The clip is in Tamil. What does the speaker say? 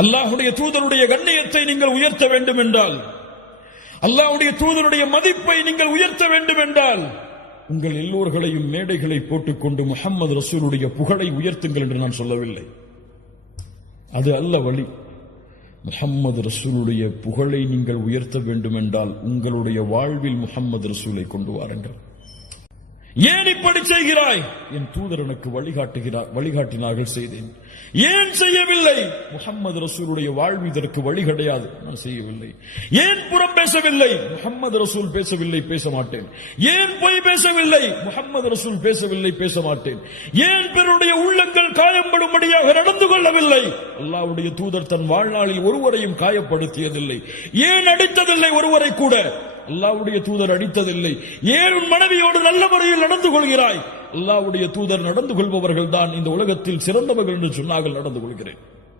அல்லாஹ்வுடைய தூதருடைய கண்ணியத்தை நீங்கள் உயர்த்த வேண்டும் என்றால், அல்லாஹ்வுடைய தூதருடைய மதிப்பை நீங்கள் உயர்த்த வேண்டும் என்றால், உங்கள் எல்லோர்களையும் மேடைகளை போட்டுக்கொண்டு முஹம்மது ரசூலுடைய புகழை உயர்த்துங்கள் என்று நான் சொல்லவில்லை. அது அல்ல வழி. முஹம்மது ரசூலுடைய புகழை நீங்கள் உயர்த்த வேண்டும் என்றால் உங்களுடைய வாழ்வில் முஹம்மது ரசூலை கொண்டு வாருங்கள். ஏன் இப்படி செய்கிறாய்? என் தூதர் எனக்கு வழிகாட்டினார்கள், செய்தேன். ஏன் செய்யவில்லை? முஹம்மது ரசூலுடைய வாழ்வு இதற்கு வழி கிடையாது, நான் செய்யவில்லை. ஏன் புறம் பேசவில்லை? முஹம்மது ரசூல் பேசவில்லை, பேச மாட்டேன். ஏன் பொய் பேசவில்லை? முஹம்மது ரசூல் பேசவில்லை, பேச மாட்டேன். ஏன் பிறருடைய உள்ளங்கள் காயப்படும்படியாக நடந்து கொள்ளவில்லை? அல்லாஹ்வுடைய தூதர் தன் வாழ்நாளில் ஒருவரையும் காயப்படுத்தியதில்லை. ஏன் அடித்ததில்லை ஒருவரை கூட? அல்லாஹ்வுடைய தூதர் அடித்ததில்லை. ஏன் உன் மனைவியோடு நல்ல முறையில் நடந்து கொள்கிறாய்? அல்லாஹ்வுடைய தூதர் நடந்து கொள்பவர்கள் தான் இந்த உலகத்தில் சிறந்தவர்கள் என்று சொன்னார்கள், நடந்து கொள்கிறேன்.